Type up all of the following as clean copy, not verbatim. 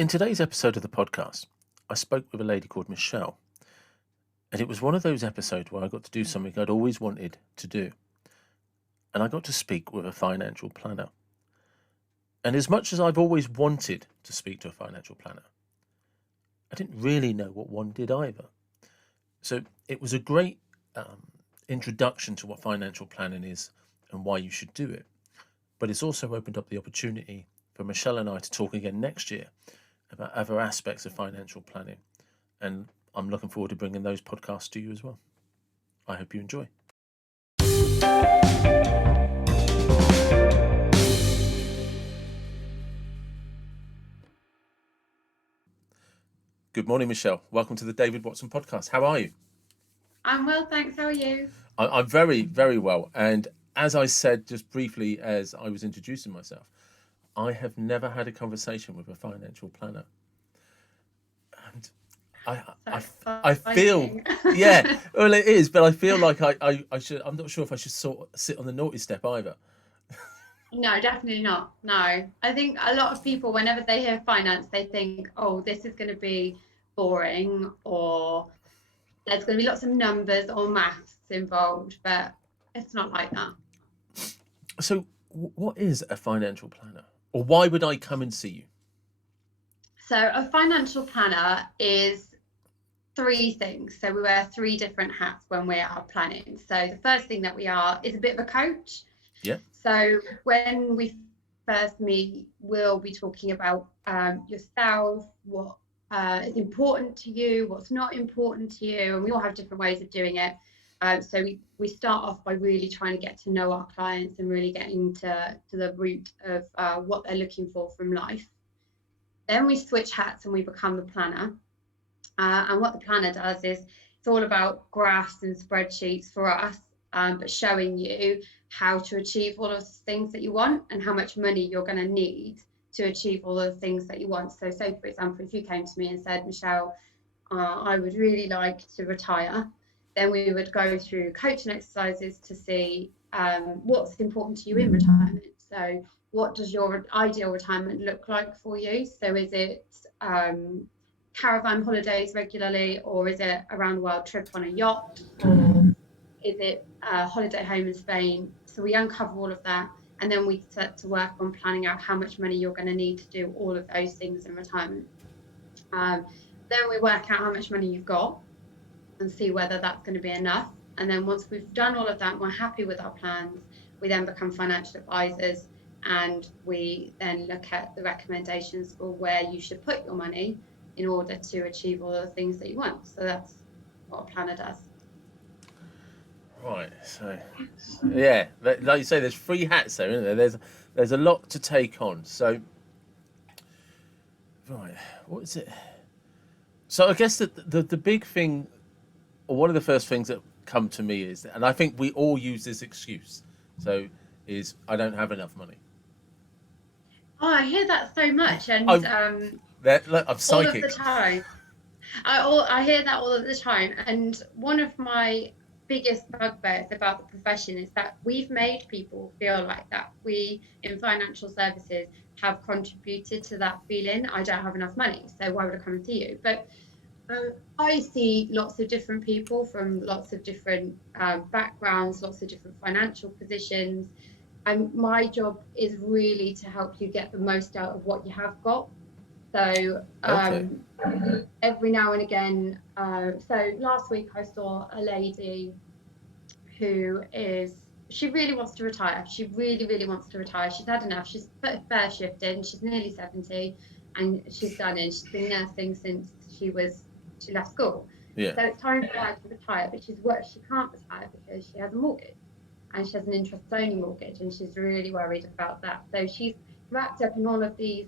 In today's episode of the podcast, I spoke with a lady called Michelle, and it was one of those episodes where I got to do something I'd always wanted to do, and I got to speak with a financial planner. And as much as I've always wanted to speak to a financial planner, I didn't really know what one did either. So it was a great introduction to what financial planning is and why you should do it. But it's also opened up the opportunity for Michelle and I to talk again next year about other aspects of financial planning. And I'm looking forward to bringing those podcasts to you as well. I hope you enjoy. Good morning, Michelle. Welcome to the David Watson podcast. How are you? I'm well, thanks. How are you? I'm very, very well. And as I said just briefly as I was introducing myself, I have never had a conversation with a financial planner. And I feel, yeah, well, it is, but I feel like I should, I'm not sure if I should sort of sit on the naughty step either. No, definitely not. No, I think a lot of people, whenever they hear finance, they think, oh, this is going to be boring, or there's going to be lots of numbers or maths involved, but it's not like that. So what is a financial planner, or why would I come and see you? So a financial planner is three things. So we wear three different hats when we are planning. So the first thing that we are is a bit of a coach. Yeah. So when we first meet, we'll be talking about yourself, what is important to you, what's not important to you, and we all have different ways of doing it. So we start off by really trying to get to know our clients and really getting to the root of what they're looking for from life. Then we switch hats and we become the planner. And what the planner does is it's all about graphs and spreadsheets for us, but showing you how to achieve all of the things that you want and how much money you're going to need to achieve all of the things that you want. So say, for example, if you came to me and said, Michelle, I would really like to retire, then we would go through coaching exercises to see what's important to you in retirement. So what does your ideal retirement look like for you? So is it caravan holidays regularly, or is it a round the world trip on a yacht, or is it a holiday home in Spain? So we uncover all of that, and then we set to work on planning out how much money you're going to need to do all of those things in retirement. Then we work out how much money you've got and see whether that's going to be enough. And then once we've done all of that and we're happy with our plans, we then become financial advisors, and we then look at the recommendations for where you should put your money in order to achieve all the things that you want. So that's what a planner does. Right. So, yeah, like you say, there's three hats there, isn't there? There's a lot to take on. So, right, what is it? So I guess the big thing, or one of the first things that come to me is, and I think we all use this excuse, so is I don't have enough money. Oh, I hear that so much, and I'm psychic. all of the time. I hear that all of the time, and one of my biggest bugbears about the profession is that we've made people feel like that. We in financial services have contributed to that feeling. I don't have enough money, so why would I come and see you? But I see lots of different people from lots of different backgrounds, lots of different financial positions. And my job is really to help you get the most out of what you have got. So every now and again, so last week I saw a lady who she really wants to retire. She really, really wants to retire. She's had enough. She's put a fair shift in. She's nearly 70 and she's done it. She's been nursing since she left school. Yeah. So it's time for her to retire, but she can't retire because she has a mortgage. And she has an interest-only mortgage, and she's really worried about that. So she's wrapped up in all of these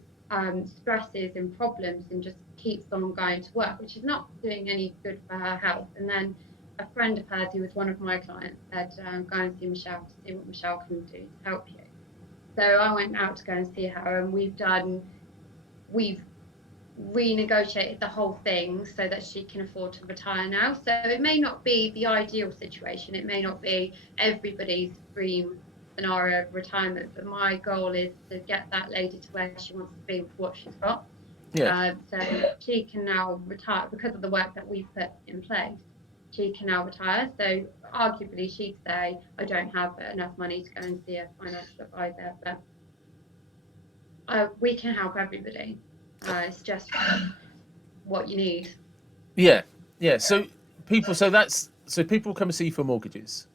stresses and problems and just keeps on going to work, which is not doing any good for her health. And then a friend of hers, who was one of my clients, said, go and see Michelle to see what Michelle can do to help you. So I went out to go and see her, and we've renegotiated the whole thing so that she can afford to retire now. So it may not be the ideal situation, it may not be everybody's dream scenario of retirement, but my goal is to get that lady to where she wants to be with what she's got. Yeah. So she can now retire because of the work that we put in place. She can now retire. So arguably, she'd say, "I don't have enough money to go and see a financial advisor," but we can help everybody. It's just what you need. Yeah. Yeah. So people come and see you for mortgages.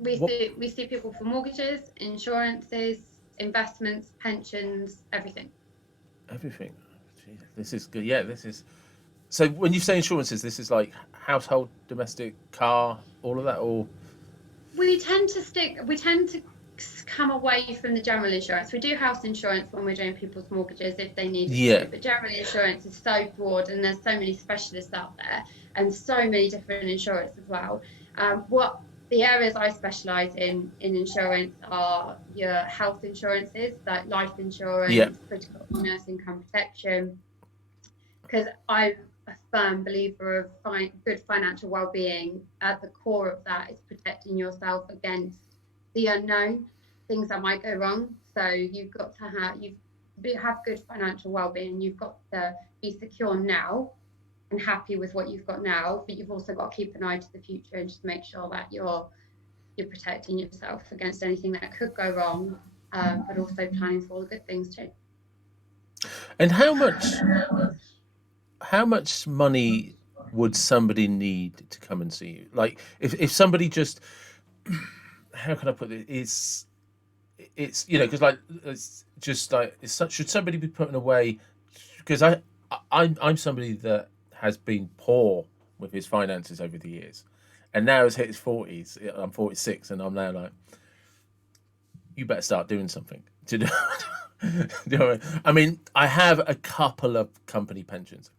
We What? see people for mortgages, insurances, investments, pensions, everything. Everything. Jeez, this is good. Yeah. This is. So when you say insurances, this is like household, domestic, car, all of that, or We tend to come away from the general insurance. We do house insurance when we're doing people's mortgages if they need us yeah. to, but general insurance is so broad and there's so many specialists out there and so many different insurers as well. What the areas I specialise in insurance are your health insurances, like life Yeah. insurance, critical illness, income protection, because I'm a firm believer of good financial well-being. At the core of that is protecting yourself against the unknown, things that might go wrong. So you've got to have good financial well-being. You've got to be secure now and happy with what you've got now, but you've also got to keep an eye to the future and just make sure that you're protecting yourself against anything that could go wrong, but also planning for all the good things too. And how much money would somebody need to come and see you? Like if somebody just how can I put it? It's because like it's just like should somebody be putting away because I'm somebody that has been poor with his finances over the years, and now has hit his 40s. I'm 46, and I'm now like, you better start doing something to do. Do you know what I mean? I have a couple of company pensions,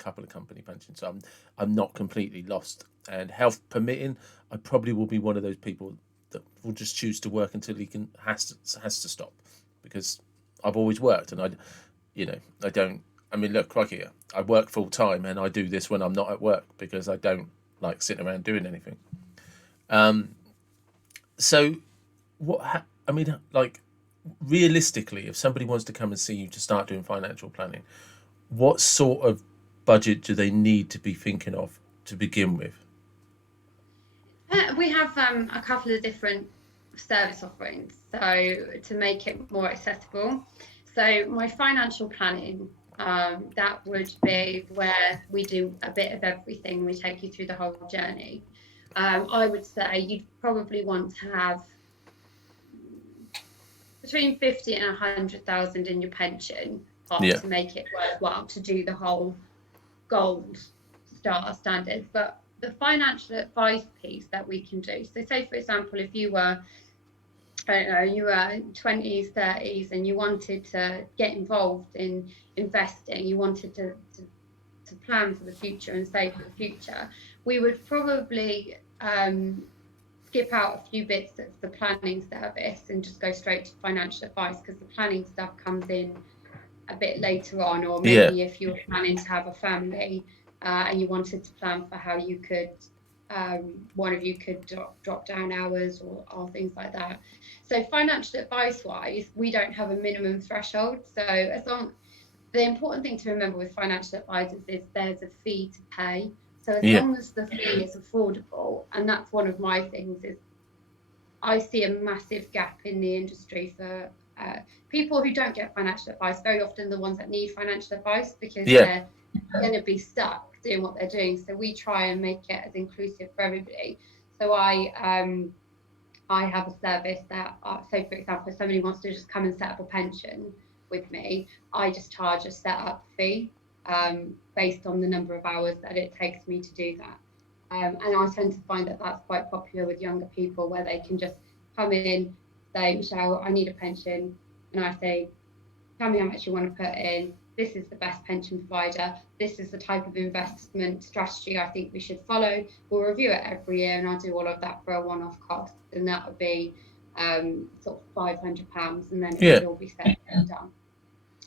so I'm not completely lost. And health permitting, I probably will be one of those people that will just choose to work until he has to stop, because I've always worked, and I don't. I mean, look, crikey, I work full time, and I do this when I'm not at work because I don't like sitting around doing anything. So I mean, like realistically, if somebody wants to come and see you to start doing financial planning, what sort of budget do they need to be thinking of to begin with? We have a couple of different service offerings, so to make it more accessible. So my financial planning, that would be where we do a bit of everything. We take you through the whole journey. I would say you'd probably want to have between 50 and 100,000 in your pension pot Yeah, to make it worthwhile to do the whole gold star standard. But the financial advice piece that we can do, so say for example, if you were, I don't know, you were 20s, 30s, and you wanted to get involved in investing, you wanted to plan for the future and save for the future, we would probably skip out a few bits of the planning service and just go straight to financial advice, because the planning stuff comes in a bit later on, or yeah, maybe if you were planning to have a family and you wanted to plan for how you could one of you could drop down hours or things like that. So financial advice wise, we don't have a minimum threshold. So as long, the important thing to remember with financial advisors is there's a fee to pay. So as yeah, long as the fee is affordable, and that's one of my things, is I see a massive gap in the industry for people who don't get financial advice. Very often, the ones that need financial advice, because yeah, they're going to be stuck doing what they're doing. So we try and make it as inclusive for everybody. So I have a service that, so for example, if somebody wants to just come and set up a pension with me, I just charge a setup fee based on the number of hours that it takes me to do that. And I tend to find that that's quite popular with younger people, where they can just come in, say, Michelle, I need a pension. And I say, tell me how much you want to put in. This is the best pension provider. This is the type of investment strategy I think we should follow. We'll review it every year, and I'll do all of that for a one-off cost. And that would be sort of £500, and then it yeah, would all be set and done.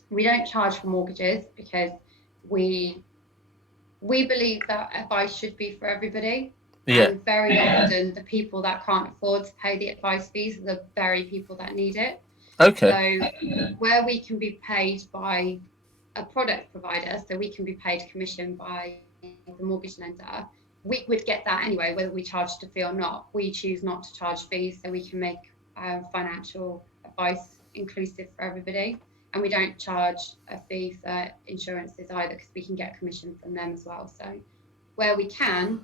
We don't charge for mortgages because we we believe that advice should be for everybody. yeah. And very often, the people that can't afford to pay the advice fees are the very people that need it. Okay. So, where we can be paid by a product provider, so we can be paid commission by the mortgage lender, we would get that anyway, whether we charged a fee or not. We choose not to charge fees so we can make financial advice inclusive for everybody. And we don't charge a fee for insurances either, because we can get commission from them as well. So where we can,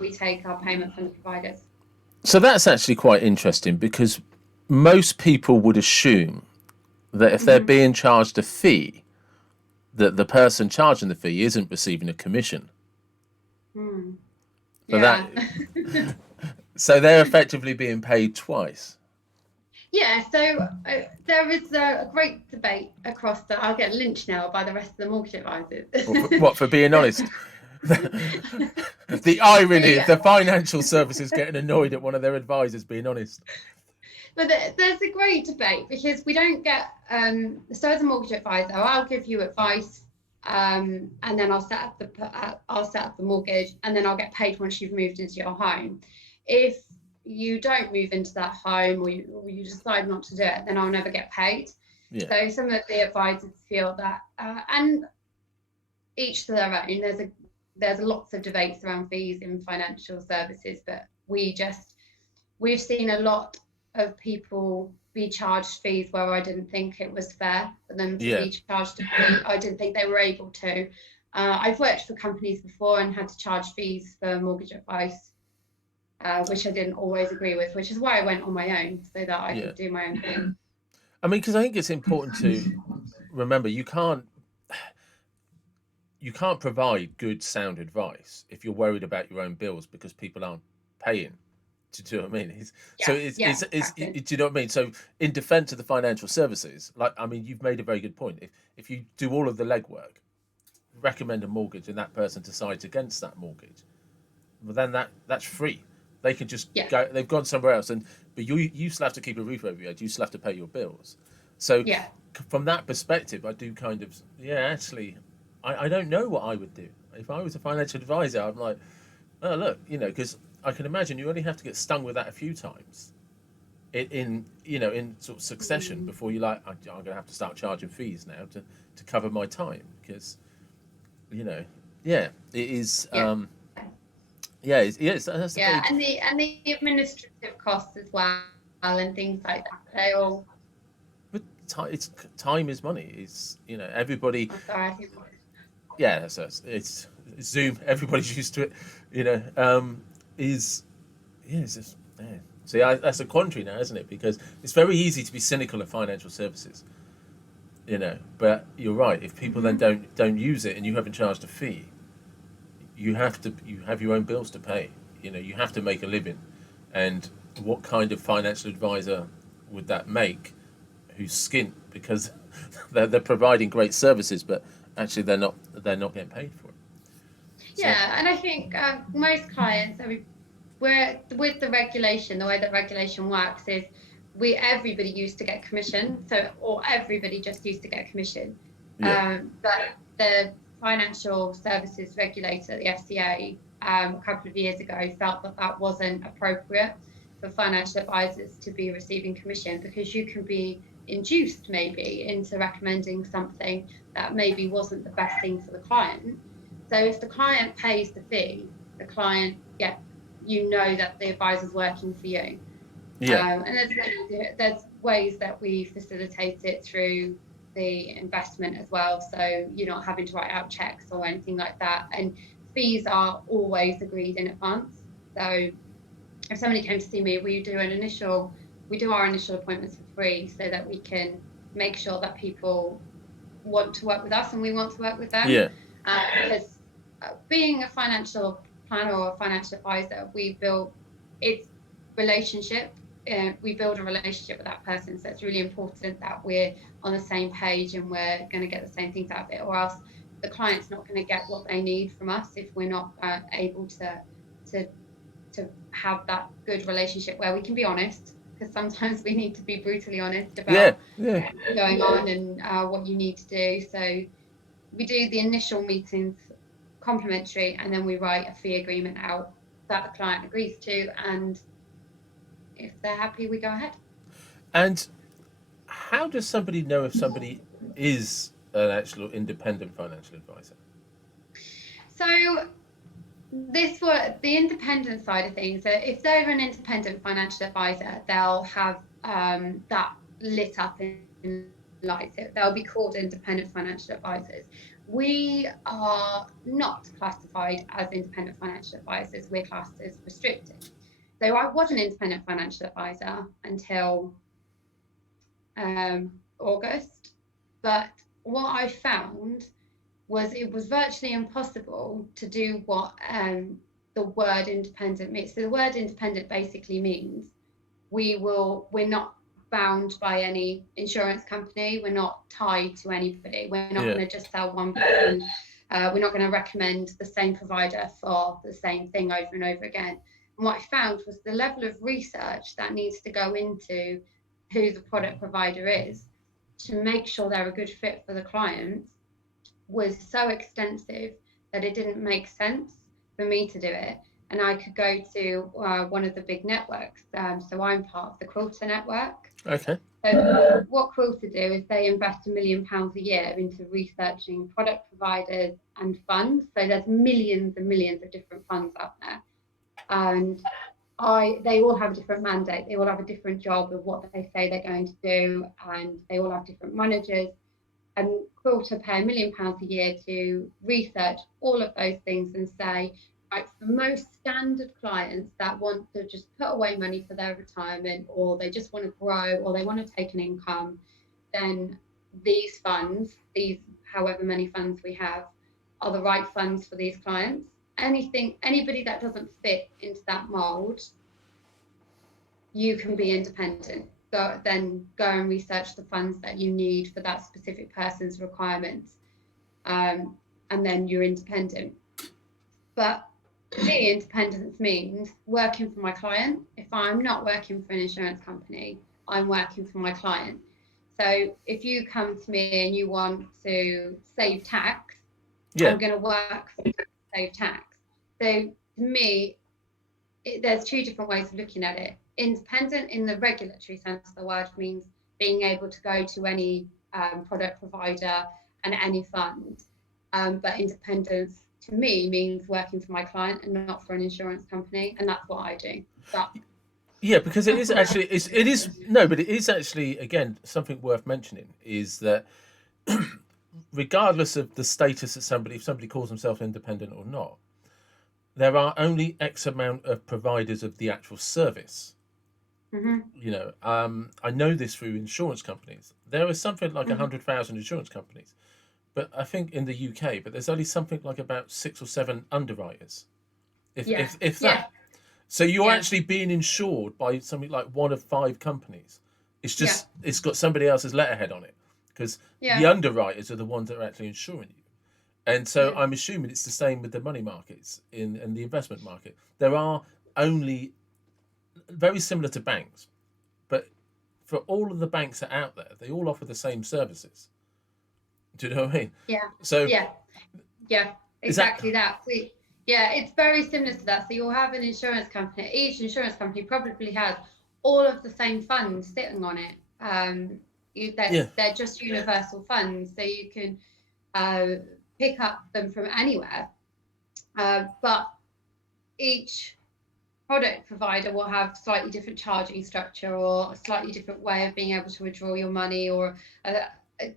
we take our payment from the providers. So that's actually quite interesting, because most people would assume that if they're being charged a fee, that the person charging the fee isn't receiving a commission. For that, so they're effectively being paid twice. Yeah, so there is a great debate across I'll get lynched now by the rest of the mortgage advisors. What, for being honest? The irony of the financial services getting annoyed at one of their advisors being honest. But there's a great debate, because we don't get, so as a mortgage advisor, I'll give you advice, and then I'll set up the mortgage, and then I'll get paid once you've moved into your home. If you don't move into that home, or you decide not to do it, then I'll never get paid. Yeah. So some of the advisors feel that, and each to their own. There's lots of debates around fees in financial services, but we've seen a lot of people be charged fees where I didn't think it was fair for them to be charged a fee. I didn't think they were able to. I've worked for companies before and had to charge fees for mortgage advice, which I didn't always agree with, which is why I went on my own, so that I could do my own thing. I mean, because I think it's important to remember, you can't provide good, sound advice if you're worried about your own bills because people aren't paying. Do you know what I mean? Do you know what I mean? So in defense of the financial services, you've made a very good point. If you do all of the legwork, recommend a mortgage, and that person decides against that mortgage, well, then that's free. They can just go. They've gone somewhere else, but you still have to keep a roof over your head. You still have to pay your bills. So from that perspective, I do kind of actually, I don't know what I would do if I was a financial advisor. I'm like, oh look, because I can imagine you only have to get stung with that a few times in sort of succession before you're like, I'm going to have to start charging fees now to cover my time, because it is that's and the administrative costs as well, and things like that. They all. But time is money. It's everybody. I'm sorry. It's Zoom. Everybody's used to it. See, that's a quandary now, isn't it? Because it's very easy to be cynical of financial services, But you're right. If people then don't use it, and you haven't charged a fee, you have your own bills to pay. You have to make a living, and what kind of financial advisor would that make, who's skint because they're providing great services, but actually they're not getting paid for it. And I think most clients, we're with the regulation. The way that regulation works is everybody used to get commission, or everybody just used to get commission. But the Financial Services Regulator, the FCA, a couple of years ago felt that wasn't appropriate for financial advisors to be receiving commission, because you can be induced maybe into recommending something that maybe wasn't the best thing for the client. So if the client pays the fee, the client that the advisor's working for you. And there's ways that we facilitate it through the investment as well, so you're not having to write out checks or anything like that, and fees are always agreed in advance. So if somebody came to see me, we do our initial appointments for free, so that we can make sure that people want to work with us and we want to work with them. Because being a financial planner or a financial advisor, we build relationship. We build a relationship with that person, so it's really important that we're on the same page and we're going to get the same things out of it, or else the client's not going to get what they need from us if we're not able to have that good relationship where we can be honest, because sometimes we need to be brutally honest about what's going on and what you need to do. So we do the initial meetings complimentary, and then we write a fee agreement out that the client agrees to, and if they're happy, we go ahead. And how does somebody know if somebody is an actual independent financial advisor? So this was the independent side of things. So if they're an independent financial advisor, they'll have that lit up in lights. They'll be called independent financial advisors. We are not classified as independent financial advisors. We're classed as restricted. So I was an independent financial advisor until August, but what I found was it was virtually impossible to do what the word independent means. So the word independent basically means we're not bound by any insurance company. We're not tied to anybody. We're not going to just sell one person. We're not going to recommend the same provider for the same thing over and over again. And what I found was the level of research that needs to go into who the product provider is to make sure they're a good fit for the clients was so extensive that it didn't make sense for me to do it. And I could go to one of the big networks. So I'm part of the Quilter network. Okay. So what Quilter do is they invest £1 million a year into researching product providers and funds. So there's millions and millions of different funds out there. And they all have a different mandate. They all have a different job of what they say they're going to do. And they all have different managers. And Quilter pay £1 million a year to research all of those things and say, right, for most standard clients that want to just put away money for their retirement, or they just want to grow, or they want to take an income, then these funds, these however many funds we have, are the right funds for these clients. Anybody that doesn't fit into that mold, you can be independent. Then go and research the funds that you need for that specific person's requirements, and then you're independent. But to me, independence means working for my client. If I'm not working for an insurance company, I'm working for my client. So if you come to me and you want to save tax, I'm going to work for you to save tax. So to me, there's two different ways of looking at it. Independent in the regulatory sense of the word means being able to go to any product provider and any fund. But independence to me means working for my client and not for an insurance company, and that's what I do. Yeah, because it is actually but it is actually, again, something worth mentioning is that regardless of the status of if somebody calls themselves independent or not, there are only X amount of providers of the actual service. Mm-hmm. I know this through insurance companies. There is something like 100,000 insurance companies, but I think in the UK, but there's only something like about 6 or 7 underwriters, if that. Yeah. So you're actually being insured by something like one of 5 companies. It's just it's got somebody else's letterhead on it, because the underwriters are the ones that are actually insuring you. And so I'm assuming it's the same with the money markets in the investment market. There are only, very similar to banks, but for all of the banks that are out there, they all offer the same services. Do you know what I mean? Yeah. So Exactly that. It's very similar to that. So you'll have an insurance company. Each insurance company probably has all of the same funds sitting on it. They're just universal funds, so you can pick up them from anywhere. But each product provider will have slightly different charging structure, or a slightly different way of being able to withdraw your money, or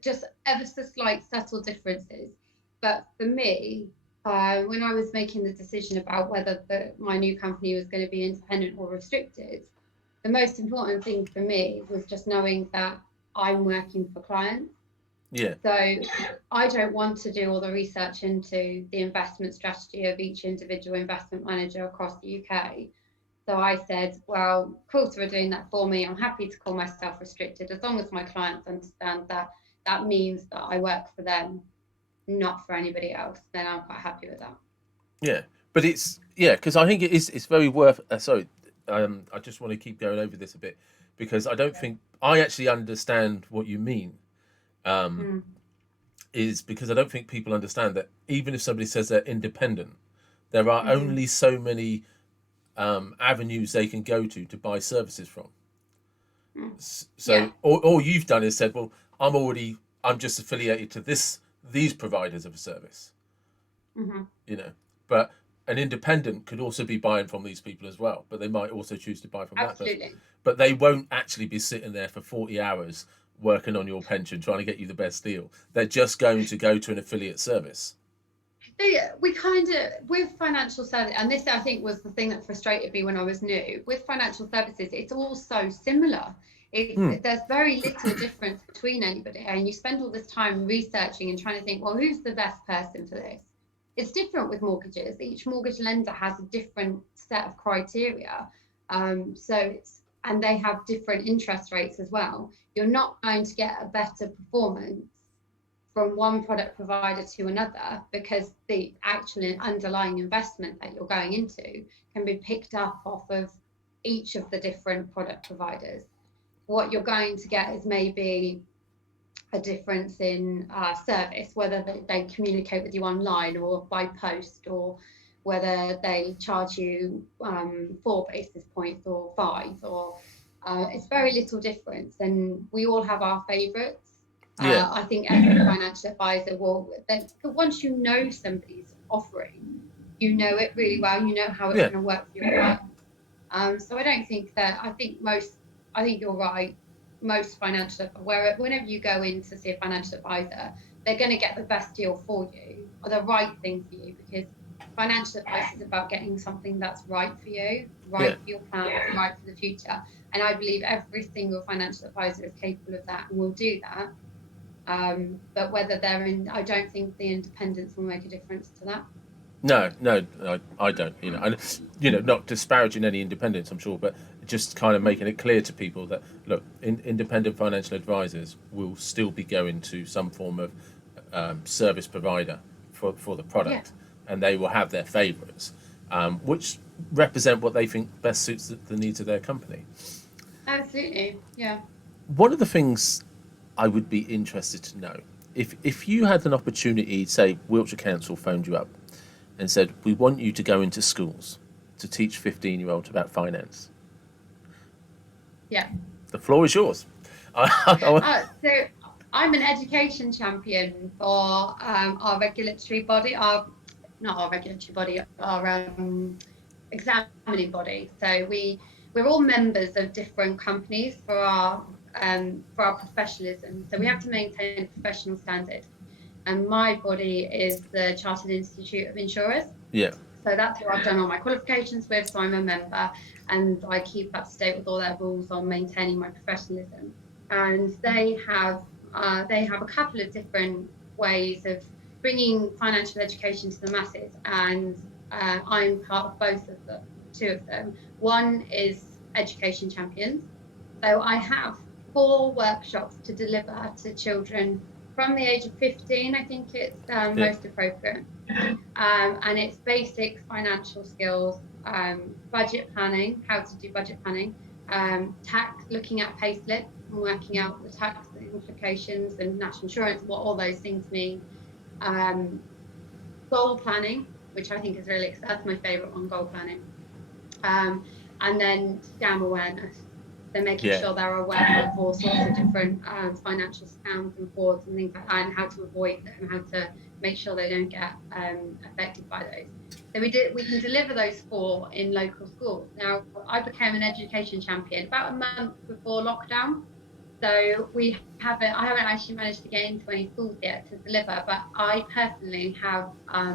just ever so slight subtle differences. But for me, when I was making the decision about whether my new company was going to be independent or restricted, the most important thing for me was just knowing that I'm working for clients. Yeah. So I don't want to do all the research into the investment strategy of each individual investment manager across the UK. So I said, well, Quilter are doing that for me. I'm happy to call myself restricted, as long as my clients understand that that means that I work for them, not for anybody else. Then I'm quite happy with that. Yeah, but because I think it's very worth. I just want to keep going over this a bit, because I don't think I actually understand what you mean. Is because I don't think people understand that even if somebody says they're independent, there are only so many avenues they can go to buy services from. So all you've done is said, well, I'm already I'm just affiliated to these providers of a service, Hmm. you know. But an independent could also be buying from these people as well, but they might also choose to buy from that person. Absolutely. But they won't actually be sitting there for 40 hours working on your pension, trying to get you the best deal. They're just going to go to an affiliate service. We kind of, with financial service, and this I think was the thing that frustrated me when I was new, with financial services, it's all so similar. There's very little difference between anybody, and you spend all this time researching and trying to think, well, who's the best person for this? It's different with mortgages. Each mortgage lender has a different set of criteria. And they have different interest rates as well. You're not going to get a better performance from one product provider to another, because the actual underlying investment that you're going into can be picked up off of each of the different product providers. What you're going to get is maybe a difference in service, whether they communicate with you online or by post, or whether they charge you 4 basis points or 5, or it's very little difference. And we all have our favourites. Yeah. I think every financial advisor will, once you know somebody's offering, you know it really well, you know how it's Yeah. going to work for your client. So I don't think that, I think you're right. Most financial, whenever you go in to see a financial advisor, they're going to get the best deal for you, or the right thing for you, because financial advice is about getting something that's right for you, right for your plans, right for the future. And I believe every single financial advisor is capable of that and will do that. But whether they're in, I don't think the independence will make a difference to that. No, I don't. And not disparaging any independence, I'm sure, but just kind of making it clear to people that look, independent financial advisors will still be going to some form of service provider for the product, and they will have their favourites, which represent what they think best suits the needs of their company. Absolutely, yeah. One of the things I would be interested to know, if you had an opportunity, say Wiltshire Council phoned you up and said, we want you to go into schools to teach 15-year-olds about finance. Yeah. The floor is yours. So I'm an education champion for our regulatory body, not our regulatory body, our examining body. So we're all members of different companies for our professionalism. So we have to maintain a professional standard. And my body is the Chartered Institute of Insurers. Yeah. So that's who I've done all my qualifications with. So I'm a member, and I keep up to date with all their rules on maintaining my professionalism. And they have a couple of different ways of bringing financial education to the masses, and I'm part of both of them, two of them. One is Education Champions. So I have 4 workshops to deliver to children from the age of 15, I think it's most appropriate. And it's basic financial skills, budget planning, how to do budget planning, tax, looking at payslip and working out the tax implications and national insurance, what all those things mean. Goal planning, which I think is that's my favourite one, goal planning. And then scam awareness. So making sure they're aware of all sorts of different financial scams and frauds and things like that, and how to avoid them, and how to make sure they don't get affected by those. So we can deliver those 4 in local schools. Now, I became an education champion about a month before lockdown. So I haven't actually managed to get into any schools yet to deliver, but I personally have I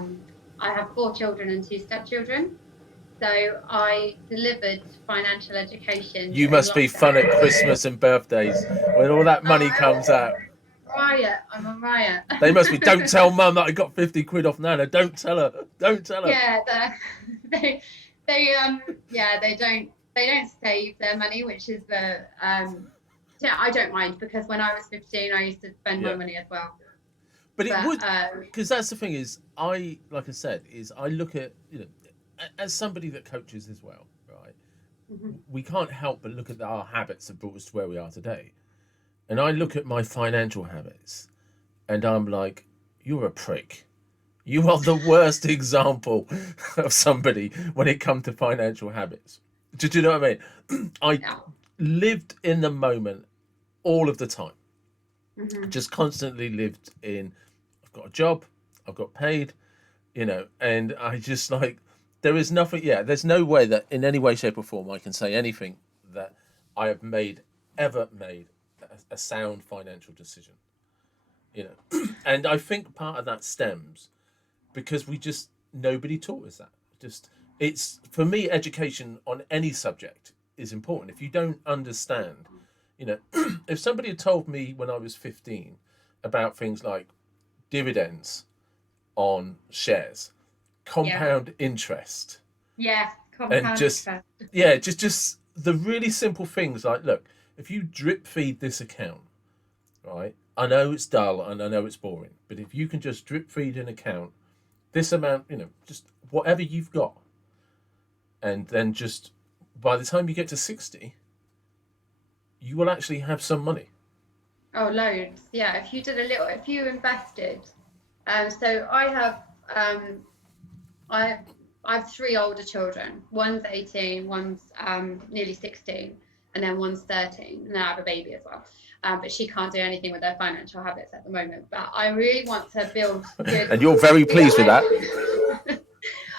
have 4 children and 2 stepchildren. So I delivered financial education. You must be fun at Christmas and birthdays when all that money comes out. Riot. I'm a riot. They must be. Don't tell Mum that I got 50 quid off Nana. Don't tell her. Don't tell her. Yeah, they don't save their money, which is I don't mind, because when I was 15, I used to spend my money as well. But it would, because that's the thing is, I look at, as somebody that coaches as well, right? Mm-hmm. We can't help but look at our habits that brought us to where we are today. And I look at my financial habits and I'm like, you're a prick. You are the worst example of somebody when it comes to financial habits. Do you know what I mean? I lived in the moment all of the time. Mm-hmm. Just constantly lived in, I've got a job, I've got paid, and I just like, there is nothing, there's no way that in any way, shape, or form I can say anything that I have ever made a sound financial decision, and I think part of that stems because nobody taught us that. Just, it's, for me, education on any subject is important. If you don't understand, if somebody had told me when I was 15 about things like dividends on shares, Yeah. compound interest, Yeah. and Compound just, interest. just the really simple things like, look, if you drip feed this account, right? I know it's dull and I know it's boring, but if you can just drip feed an account, this amount, just whatever you've got, and then just by the time you get to 60, you will actually have some money. Oh, loads. Yeah. If you invested, so I I have three older children. One's 18, one's nearly 16, and then one's 13. And then I have a baby as well. But she can't do anything with her financial habits at the moment. But I really want to build good. And you're very pleased with that.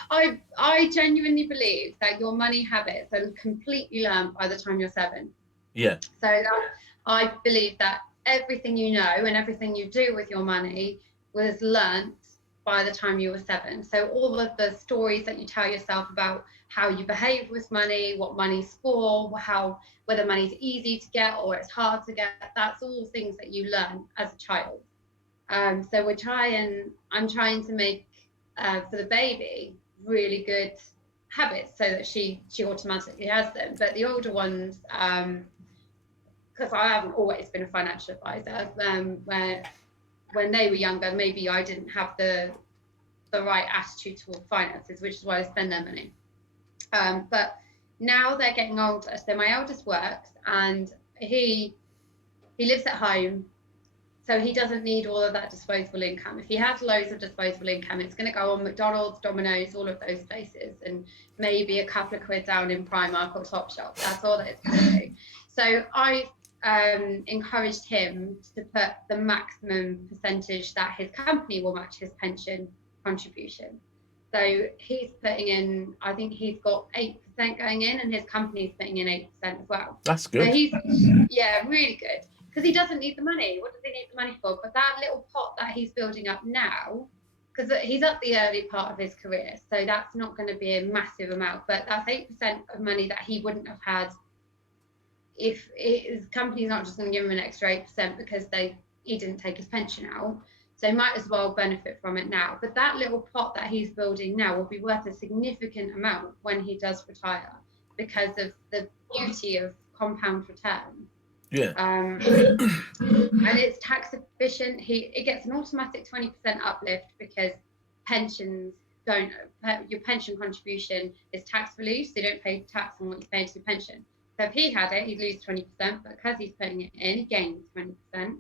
I genuinely believe that your money habits are completely learned by the time you're 7. Yeah. So I believe that everything you know and everything you do with your money was learnt by the time you were 7. So all of the stories that you tell yourself about how you behave with money, what money's for, whether money's easy to get or it's hard to get, that's all things that you learn as a child. So I'm trying to make for the baby really good habits so that she automatically has them. But the older ones, because I haven't always been a financial advisor, when they were younger, maybe I didn't have the right attitude toward finances, which is why they spend their money. But now they're getting older. So my eldest works, and he lives at home, so he doesn't need all of that disposable income. If he has loads of disposable income, it's going to go on McDonald's, Domino's, all of those places, and maybe a couple of quid down in Primark or Topshop. That's all that it's going to do. So I encouraged him to put the maximum percentage that his company will match his pension contribution. So he's putting in, I think he's got 8% going in, and his company's putting in 8% as well. That's good. So he's, really good. Because he doesn't need the money. What does he need the money for? But that little pot that he's building up now, because he's at the early part of his career, so that's not going to be a massive amount, but that's 8% of money that he wouldn't have had if his company's not just going to give him an extra 8% because he didn't take his pension out. So he might as well benefit from it now. But that little pot that he's building now will be worth a significant amount when he does retire because of the beauty of compound return. Yeah. And it's tax efficient. It gets an automatic 20% uplift because your pension contribution is tax relief, so you don't pay tax on what you pay into your pension. So if he had it, he'd lose 20%, but because he's putting it in, he gains 20%.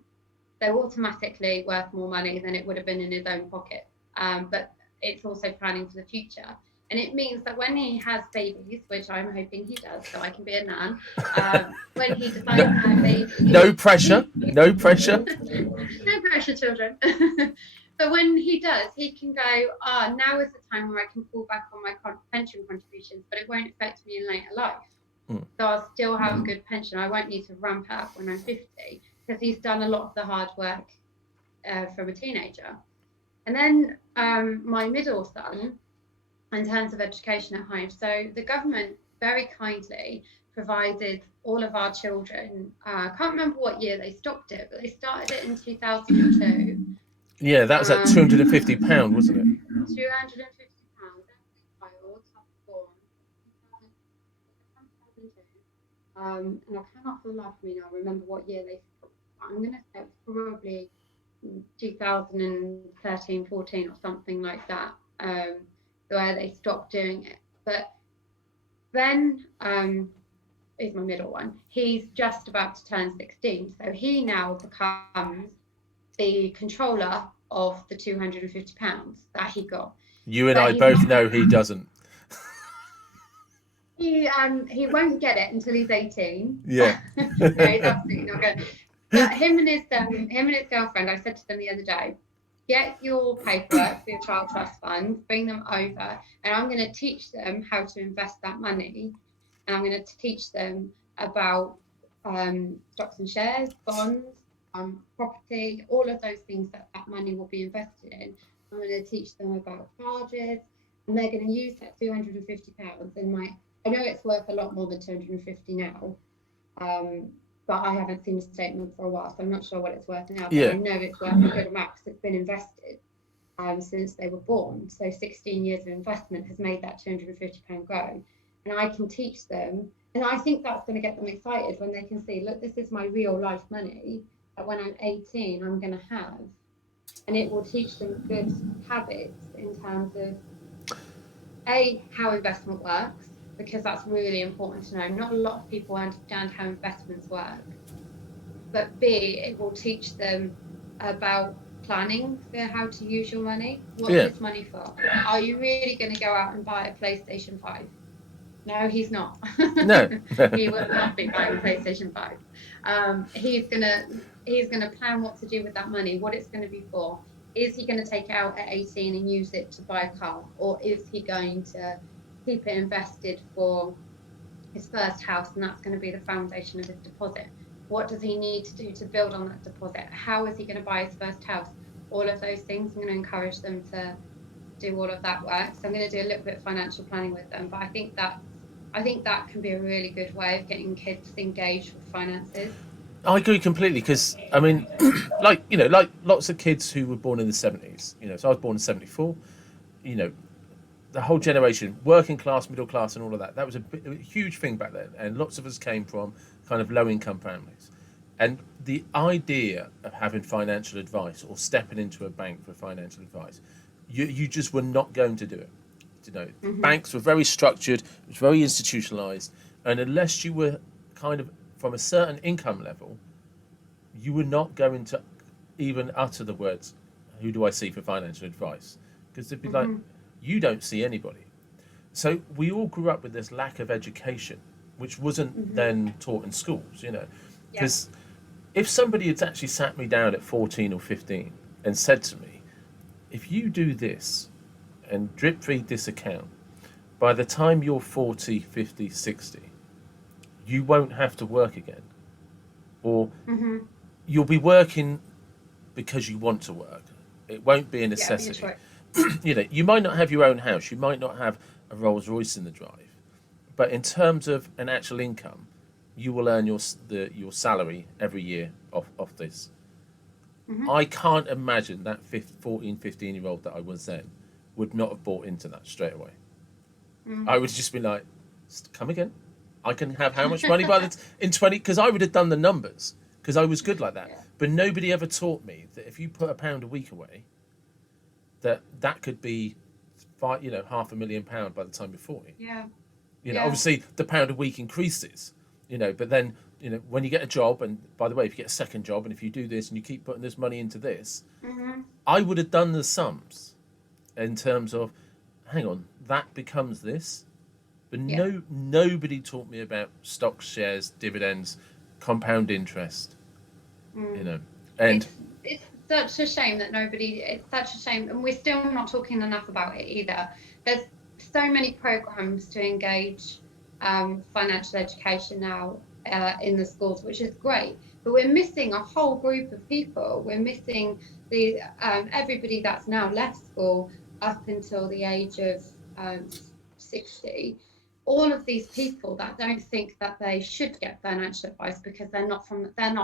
They're automatically worth more money than it would have been in his own pocket. But it's also planning for the future. And it means that when he has babies, which I'm hoping he does, so I can be a nan, when he decides to have babies... No pressure. No pressure. No pressure, children. But when he does, he can go, now is the time where I can fall back on my pension contributions, but it won't affect me in later life. So I'll still have a good pension. I won't need to ramp it up when I'm 50 because he's done a lot of the hard work from a teenager. And then my middle son, in terms of education at home, so the government very kindly provided all of our children, I can't remember what year they stopped it, but they started it in 2002. Yeah, that was at £250, wasn't it? £250 every child born. And I cannot for the life of me now remember what year they stopped. I'm going to say it's probably 2013, 14 or something like that, where they stopped doing it. But Ben is my middle one. He's just about to turn 16, so he now becomes the controller of the £250 that he got. You and I both know he doesn't. He won't get it until he's 18. Yeah. No, he's absolutely not going. But him and his girlfriend, I said to them the other day, get your paperwork for your child trust funds, bring them over, and I'm going to teach them how to invest that money, and I'm going to teach them about stocks and shares, bonds, property, all of those things that money will be invested in. I'm going to teach them about charges, and they're going to use that £250 in my. I know it's worth a lot more than 250 now, but I haven't seen a statement for a while, so I'm not sure what it's worth now. But I know it's worth a good amount because it's been invested since they were born. So 16 years of investment has made that £250 grow. And I can teach them, and I think that's going to get them excited when they can see, look, this is my real life money that when I'm 18, I'm going to have. And it will teach them good habits in terms of, how investment works, because that's really important to know. Not a lot of people understand how investments work. But B, it will teach them about planning for how to use your money. What's this money for? Are you really going to go out and buy a PlayStation 5? No, he's not. No. He will not be buying a PlayStation 5. He's gonna plan what to do with that money, what it's going to be for. Is he going to take it out at 18 and use it to buy a car, or is he going to keep it invested for his first house, and that's going to be the foundation of his deposit? What does he need to do to build on that deposit? How is he going to buy his first house? All of those things, I'm going to encourage them to do all of that work. So I'm going to do a little bit of financial planning with them, but I think that can be a really good way of getting kids engaged with finances. I agree completely, because I mean, like lots of kids who were born in the 70s. So I was born in 74. The whole generation, working class, middle class, and all of that. That was a huge thing back then, and lots of us came from kind of low income families. And the idea of having financial advice or stepping into a bank for financial advice, you just were not going to do it. Banks were very structured, it was very institutionalized, and unless you were kind of from a certain income level, you were not going to even utter the words, "Who do I see for financial advice?" Because they'd be like, "You don't see anybody." So we all grew up with this lack of education, which wasn't then taught in schools. Because if somebody had actually sat me down at 14 or 15 and said to me, "If you do this and drip feed this account, by the time you're 40, 50, 60, you won't have to work again. Or you'll be working because you want to work. It won't be a necessity." You might not have your own house, you might not have a Rolls Royce in the drive, but in terms of an actual income, you will earn your salary every year off this. I can't imagine that 14, 15-year-old that I was then would not have bought into that straight away. I would just be like, "Come again? I can have how much money in 20?" Because I would have done the numbers, because I was good like that. But nobody ever taught me that if you put £1 a week away, that could be £500,000 by the time you're 40. Obviously the pound a week increases, but then when you get a job, and by the way, if you get a second job, and if you do this and you keep putting this money into this, I would have done the sums in terms of, hang on, that becomes this. But nobody taught me about stocks, shares, dividends, compound interest. And it's such a shame that it's such a shame, and we're still not talking enough about it either. There's so many programs to engage financial education now in the schools, which is great, but we're missing a whole group of people. We're missing the everybody that's now left school up until the age of 60. All of these people that don't think that they should get financial advice because it's not for them,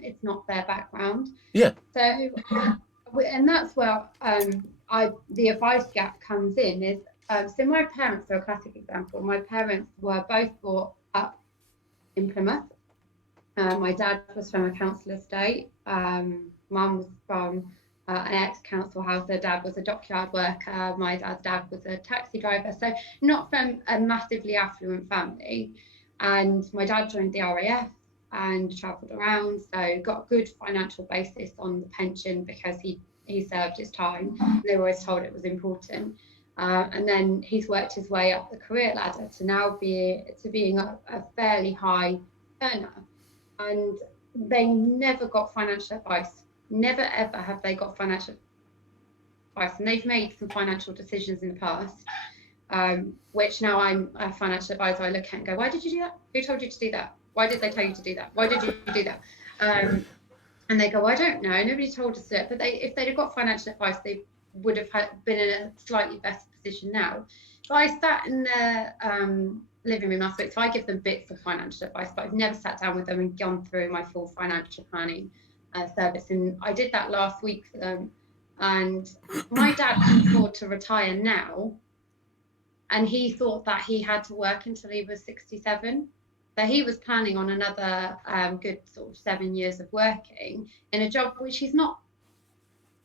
it's not their background. So and that's where the advice gap comes in. Is so my parents are a classic example. My parents were both brought up in Plymouth. My dad was from a council estate. Mum was from an ex-council house. Her dad was a dockyard worker. My dad's dad was a taxi driver. So not from a massively affluent family. And my dad joined the RAF and travelled around. So got a good financial basis on the pension because he served his time. And they were always told it was important. And then he's worked his way up the career ladder to now being a fairly high earner. And they never got financial advice. Never ever have they got financial advice, and they've made some financial decisions in the past, which now I'm a financial advisor. I look at and go, why did you do that? Who told you to do that? Why did they tell you to do that? Why did you do that? And they go, I don't know. Nobody told us it. But if they'd have got financial advice, they would have been in a slightly better position now. But I sat in their living room last week, so I give them bits of financial advice, but I've never sat down with them and gone through my full financial planning service. And I did that last week for them. And my dad can afford to retire now, and he thought that he had to work until he was 67. So he was planning on another good sort of 7 years of working in a job which he's not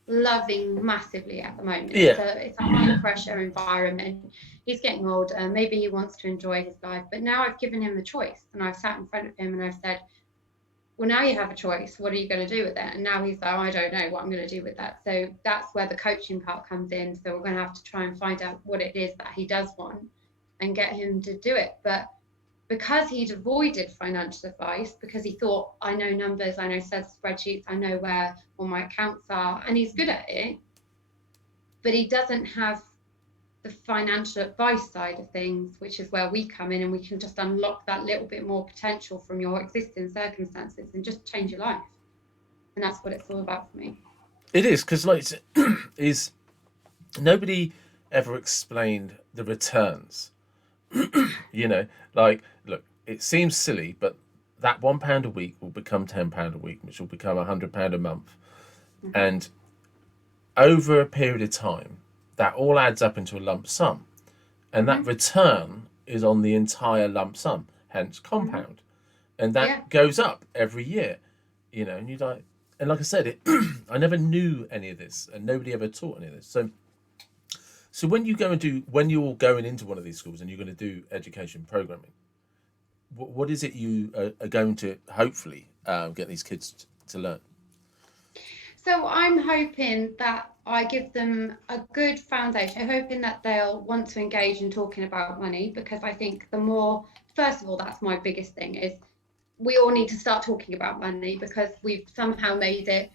loving massively at the moment. Yeah. It's a high pressure environment. He's getting older. Maybe he wants to enjoy his life. But now I've given him the choice, and I've sat in front of him and I've said, well, now you have a choice. What are you going to do with it? And now he's like, oh, I don't know what I'm going to do with that. So that's where the coaching part comes in. So we're going to have to try and find out what it is that he does want and get him to do it. But because he'd avoided financial advice, because he thought, I know numbers, I know spreadsheets, I know where all my accounts are, and he's good at it, but he doesn't have the financial advice side of things, which is where we come in, and we can just unlock that little bit more potential from your existing circumstances and just change your life. And that's what it's all about for me. It is, because like is nobody ever explained the returns. You know, like, look, it seems silly, but that £1 a week will become £10 a week, which will become £100 a month. Mm-hmm. And over a period of time, that all adds up into a lump sum. And that return is on the entire lump sum, hence compound. And that goes up every year, you know, and you like, and like I said, I never knew any of this, and nobody ever taught any of this. So when you're going into one of these schools and you're going to do education programming, what is it you are going to hopefully get these kids to learn? So I'm hoping that I give them a good foundation. I'm hoping that they'll want to engage in talking about money, because I think the more, first of all, that's my biggest thing, is we all need to start talking about money, because we've somehow made it,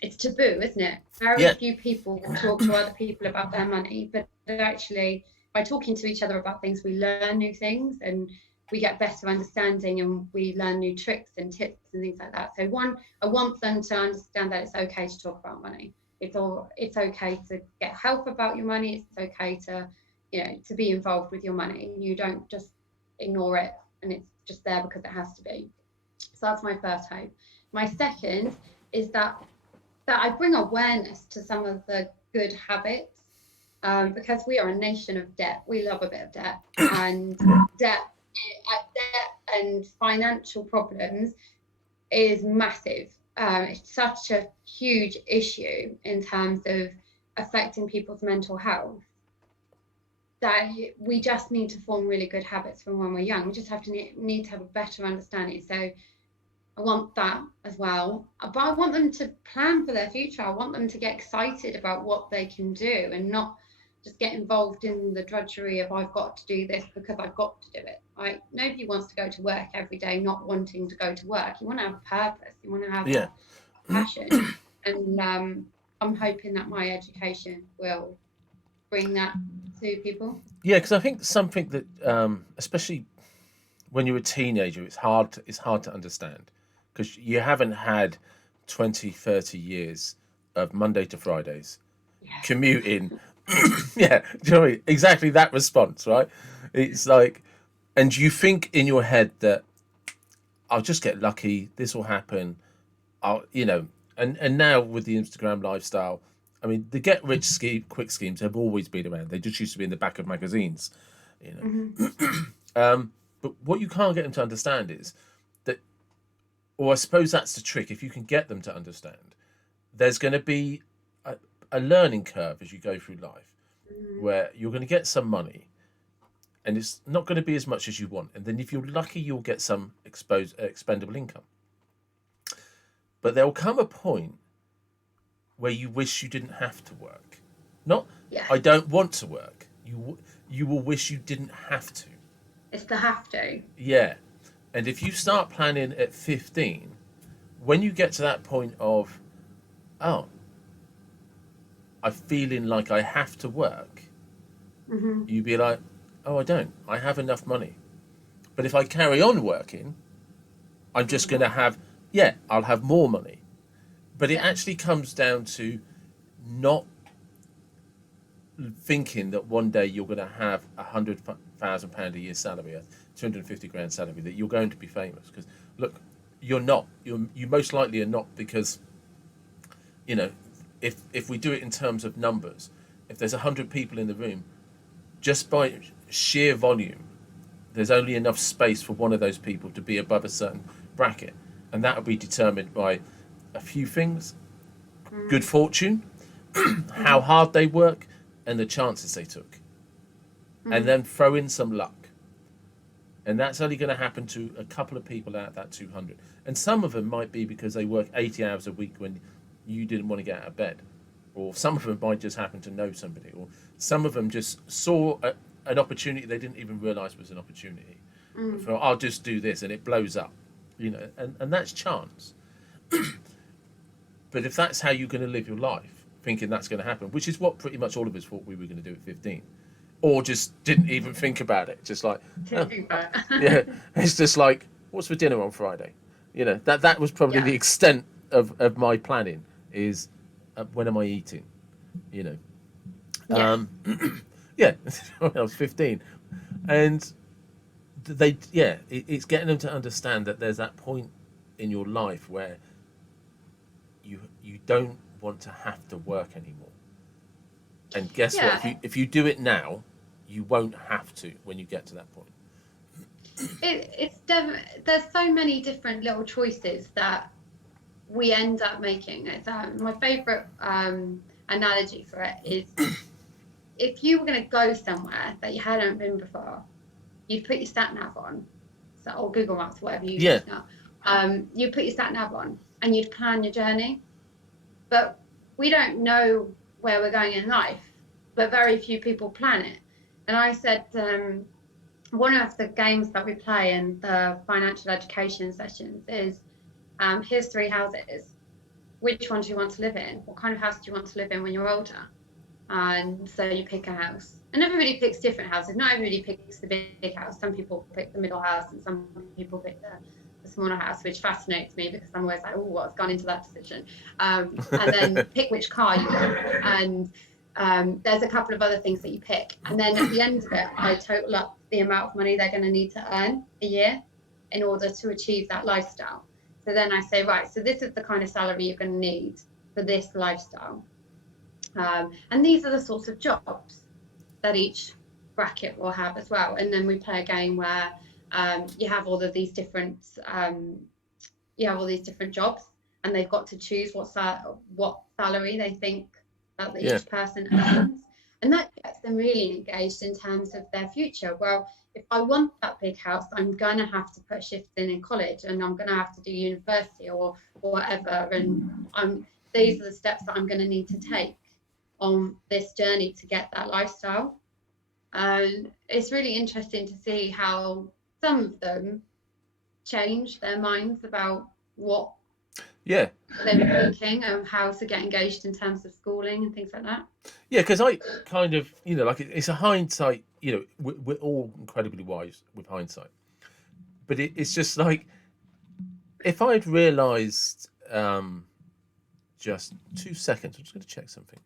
it's taboo, isn't it? Very few people will talk to other people about their money, but actually by talking to each other about things, we learn new things and we get better understanding, and we learn new tricks and tips and things like that. So one, I want them to understand that it's okay to talk about money. It's okay to get help about your money. It's okay to, you know, to be involved with your money. You don't just ignore it and it's just there because it has to be. So that's my first hope. My second is that I bring awareness to some of the good habits, because we are a nation of debt. We love a bit of debt, and debt and financial problems is massive. It's such a huge issue in terms of affecting people's mental health, that we just need to form really good habits from when we're young. We just have to need to have a better understanding. So I want that as well, but I want them to plan for their future. I want them to get excited about what they can do and not just get involved in the drudgery of I've got to do this because I've got to do it. Like, nobody wants to go to work every day not wanting to go to work. You want to have a purpose. You want to have a passion. And I'm hoping that my education will bring that to people. Yeah, because I think something that, especially when you're a teenager, it's hard to understand, because you haven't had 20, 30 years of Monday to Fridays commuting. Yeah, do you know what I mean? Exactly that response, right? It's like, and you think in your head that I'll just get lucky, this will happen, you know, and now with the Instagram lifestyle, I mean, the get rich quick schemes have always been around. They just used to be in the back of magazines, you know. But what you can't get them to understand is that, or I suppose that's the trick. If you can get them to understand, there's going to be a learning curve as you go through life, where you're going to get some money, and it's not going to be as much as you want. And then if you're lucky, you'll get some expendable income. But there will come a point where you wish you didn't have to work. Not, I don't want to work. You will wish you didn't have to. It's the have to. Yeah. And if you start planning at 15, when you get to that point of, oh, I'm feeling like I have to work, you be like, oh, I don't. I have enough money. But if I carry on working, I'm just going to have, I'll have more money. But it actually comes down to not thinking that one day you're going to have £100,000 a year salary, a 250 grand salary, that you're going to be famous. Because look, you're not. You most likely are not, because, you know, if we do it in terms of numbers, if there's 100 people in the room, just by sheer volume, there's only enough space for one of those people to be above a certain bracket, and that will be determined by a few things: good fortune, how hard they work, and the chances they took. And then throw in some luck. And that's only going to happen to a couple of people out of that 200. And some of them might be because they work 80 hours a week when you didn't want to get out of bed. Or some of them might just happen to know somebody. Or some of them just saw an opportunity they didn't even realize was an opportunity. For, I'll just do this, and it blows up. You know, and that's chance. But if that's how you're going to live your life, thinking that's going to happen, which is what pretty much all of us thought we were going to do at 15, or just didn't even think about it, just like, yeah, it's just like, what's for dinner on Friday? You know, that was probably the extent of my planning, is when am I eating? You know, when I was 15, and it's getting them to understand that there's that point in your life where you don't want to have to work anymore. And guess what? If you do it now, you won't have to when you get to that point. There's so many different little choices that we end up making. It's, my favourite analogy for it is, if you were going to go somewhere that you hadn't been before, you'd put your sat nav on, or Google Maps, whatever you use now. You put your sat nav on and you'd plan your journey. But we don't know where we're going in life, but very few people plan it. And I said, one of the games that we play in the financial education sessions is, here's 3 houses. Which one do you want to live in? What kind of house do you want to live in when you're older? And so you pick a house. And everybody picks different houses. Not everybody picks the big house. Some people pick the middle house, and some people pick the smaller house, which fascinates me, because I'm always like, oh, what's gone into that decision? And then pick which car you want. And there's a couple of other things that you pick. And then at the end of it, I total up the amount of money they're going to need to earn a year in order to achieve that lifestyle. So then I say, right, so this is the kind of salary you're going to need for this lifestyle. And these are the sorts of jobs that each bracket will have as well. And then we play a game where you have all of these different jobs, and they've got to choose what salary they think that each person earns, and that gets them really engaged in terms of their future. Well, if I want that big house, I'm going to have to put shifts in college, and I'm going to have to do university or whatever, and these are the steps that I'm going to need to take on this journey to get that lifestyle. And it's really interesting to see how some of them change their minds about what they were thinking of, how to get engaged in terms of schooling and things like that. Yeah, because I kind of, like, it's a hindsight, we're all incredibly wise with hindsight. But it's just like, if I'd realised, just 2 seconds, I'm just going to check something.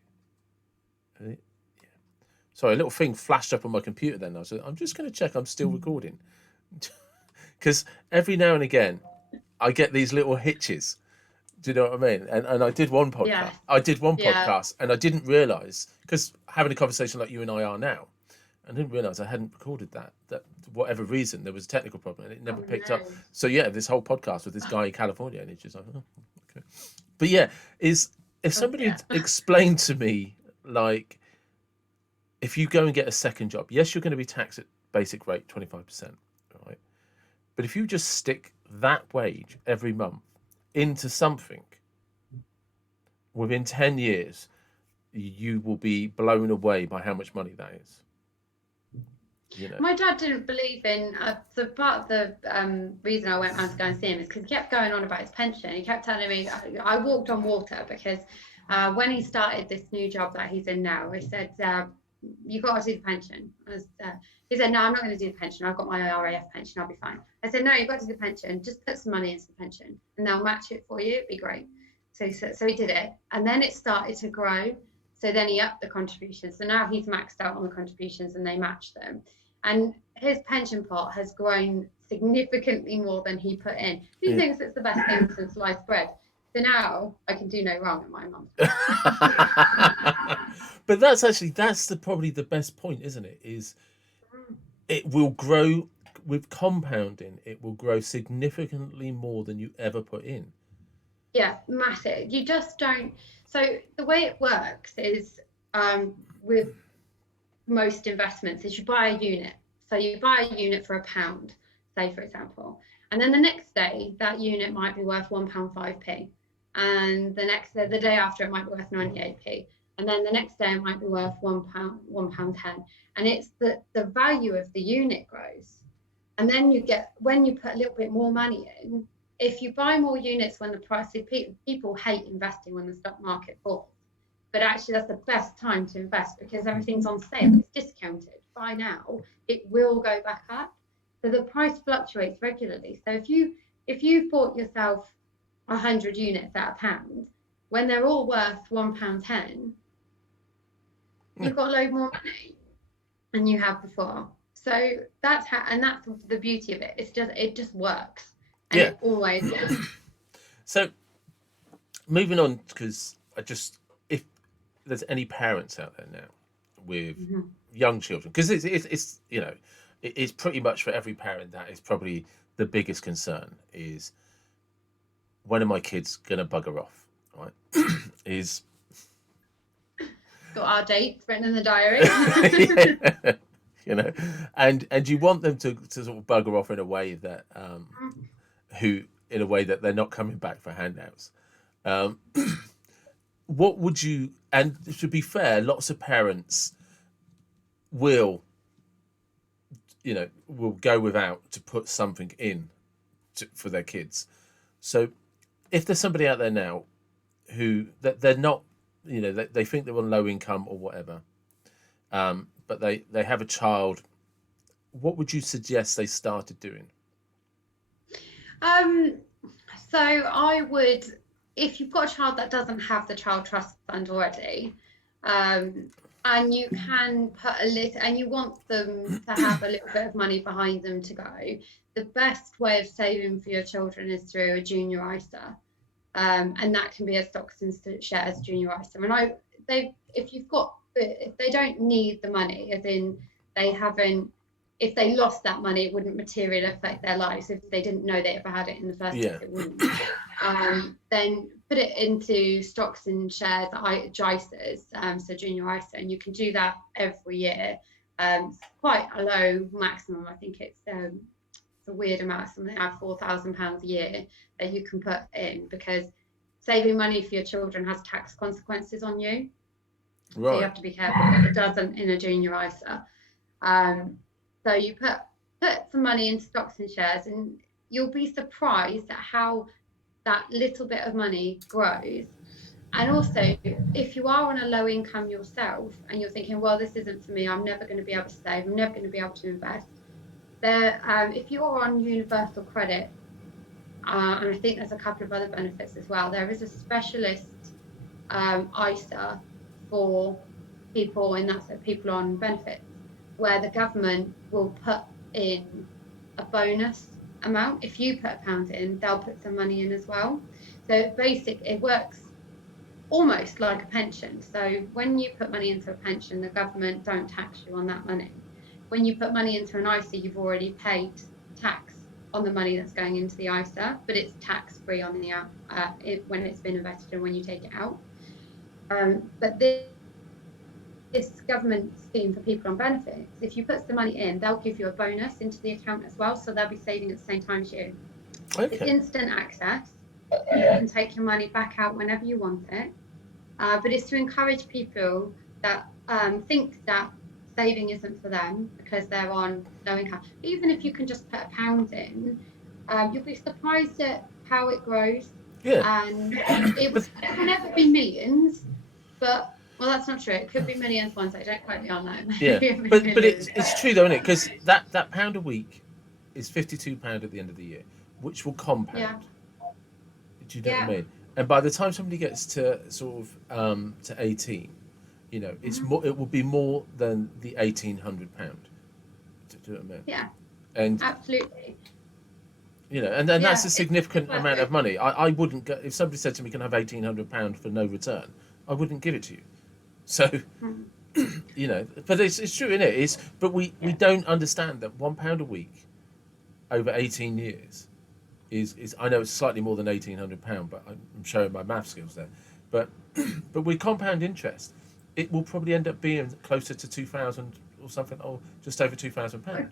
Sorry, a little thing flashed up on my computer then. I said, I'm just going to check I'm still recording. Because every now and again, I get these little hitches. Do you know what I mean? And I did one podcast. Yeah. Podcast, and I didn't realise, because having a conversation like you and I are now, I didn't realise I hadn't recorded that. That for whatever reason, there was a technical problem and it never picked up. So this whole podcast with this guy in California, and it's just like, oh, okay. But if somebody explained to me, like, if you go and get a second job, yes, you're going to be taxed at basic rate 25%, right? But if you just stick that wage every month into something, within 10 years, you will be blown away by how much money that is. You know. My dad didn't believe in, so part of the reason I went around to go and see him is because he kept going on about his pension. He kept telling me, I walked on water because when he started this new job that he's in now, I said, you got to do the pension. He said, no, I'm not going to do the pension. I've got my RAF pension. I'll be fine. I said, no, you've got to do the pension. Just put some money into the pension and they'll match it for you. It'd be great. So he did it. And then it started to grow. So then he upped the contributions. So now he's maxed out on the contributions and they match them. And his pension pot has grown significantly more than he put in. He thinks it's the best thing since sliced bread. So now I can do no wrong at my mum's. But that's probably the best point, isn't it? Is it will grow with compounding. It will grow significantly more than you ever put in. Yeah, massive. You just don't. So the way it works is with most investments is you buy a unit. So you buy a unit for £1, say for example, and then the next day that unit might be worth £1.5p, and the day after it might be worth 98p, and then the next day it might be worth £1.10, and it's the value of the unit grows, and then when you put a little bit more money in. If you buy more units when the price, people hate investing when the stock market falls. But actually, that's the best time to invest because everything's on sale. It's discounted. Buy now, it will go back up. So the price fluctuates regularly. So if you bought yourself 100 units at £1, when they're all worth £1.10, you've got a load more money than you have before. So that's the beauty of it. It just works. And it always does. So moving on, because if there's any parents out there now with young children, because it's it's pretty much for every parent that is probably the biggest concern is when are my kids gonna bugger off, right? Is got our dates written in the diary. and you want them to sort of bugger off in a way that in a way that they're not coming back for handouts. What would you? And to be fair, lots of parents will go without to put something in for their kids. So if there's somebody out there now who that they're not, they think they're on low income or whatever, but they have a child, what would you suggest they started doing? So I would, if you've got a child that doesn't have the child trust fund already, and you can put and you want them to have a little bit of money behind them to go, the best way of saving for your children is through a junior ISA, and that can be a stocks and shares junior ISA. And if they don't need the money, as in they haven't. If they lost that money, it wouldn't materially affect their lives. If they didn't know they ever had it in the first place, it wouldn't. Then put it into stocks and shares, JISAs, so junior ISA, and you can do that every year. It's quite a low maximum. I think it's a weird amount, something like £4,000 a year that you can put in, because saving money for your children has tax consequences on you. Right. So you have to be careful that it doesn't in a junior ISA. So you put some money into stocks and shares, and you'll be surprised at how that little bit of money grows. And also, if you are on a low income yourself and you're thinking, well, this isn't for me, I'm never going to be able to save, I'm never going to be able to invest, if you're on universal credit, and I think there's a couple of other benefits as well, there is a specialist ISA for people, and that's people on benefits, where the government will put in a bonus amount. If you put £1 in, they'll put some money in as well. So it works almost like a pension. So when you put money into a pension, the government don't tax you on that money. When you put money into an ISA, you've already paid tax on the money that's going into the ISA, but it's tax free on the when it's been invested and when you take it out. But this government scheme for people on benefits, if you put some money in, they'll give you a bonus into the account as well, so they'll be saving at the same time as you. Okay. It's instant access. You can take your money back out whenever you want it, but it's to encourage people that think that saving isn't for them because they're on low income. Even if you can just put £1 in, you'll be surprised at how it grows. Yeah, And it but will never be millions, but well, that's not true. It could be millions one day. Don't quote me on that. yeah, Maybe it'll be but millions. it's true though, isn't it? Because that pound a week is £52 at the end of the year, which will compound. Yeah, Do you know what I yeah. mean? And by the time somebody gets to sort of to 18, you know, it's Mhm. more. It will be more than the £1,800. Do you know what I mean? Yeah, And absolutely. you know, and that's Yeah, a it's significant worth amount it. of money. I wouldn't go if somebody said to me, "Can I have £1,800 for no return?" I wouldn't give it to you. So Mhm. you know, but it's true, isn't it? It's but we Yeah, don't understand that £1 a week over 18 years is I know it's slightly more than £1,800, but I'm showing my math skills there. But but with compound interest, it will probably end up being closer to 2,000 or something, or just over £2,000.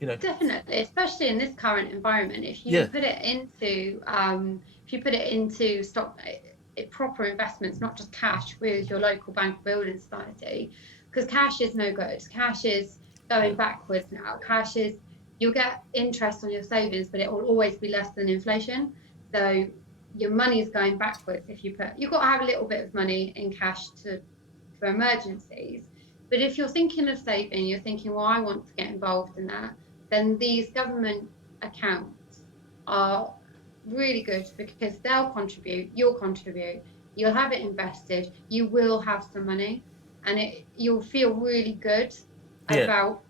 You know, definitely, especially in this current environment. yeah, If you put it into stock, proper investments, not just cash with your local bank building society, because cash is no good. Cash is yeah, going backwards now. Cash is you'll get interest on your savings, but it will always be less than inflation. So your money is going backwards if you've got to have a little bit of money in cash to for emergencies. But if you're thinking of saving, you're thinking, well, I want to get involved in that, then these government accounts are really good because they'll contribute, you'll have it invested, you will have some money, and you'll feel really good yeah. about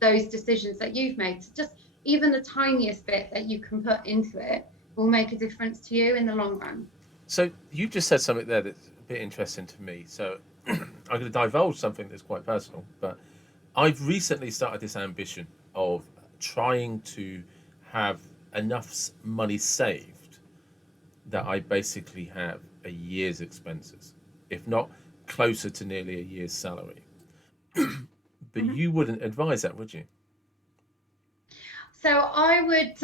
those decisions that you've made. So just even the tiniest bit that you can put into it will make a difference to you in the long run. So you just said something there that's a bit interesting to me. So I'm going to divulge something that's quite personal, but I've recently started this ambition of trying to have enough money saved that I basically have a year's expenses, if not closer to nearly a year's salary. But Mhm. you wouldn't advise that, would you? So I would,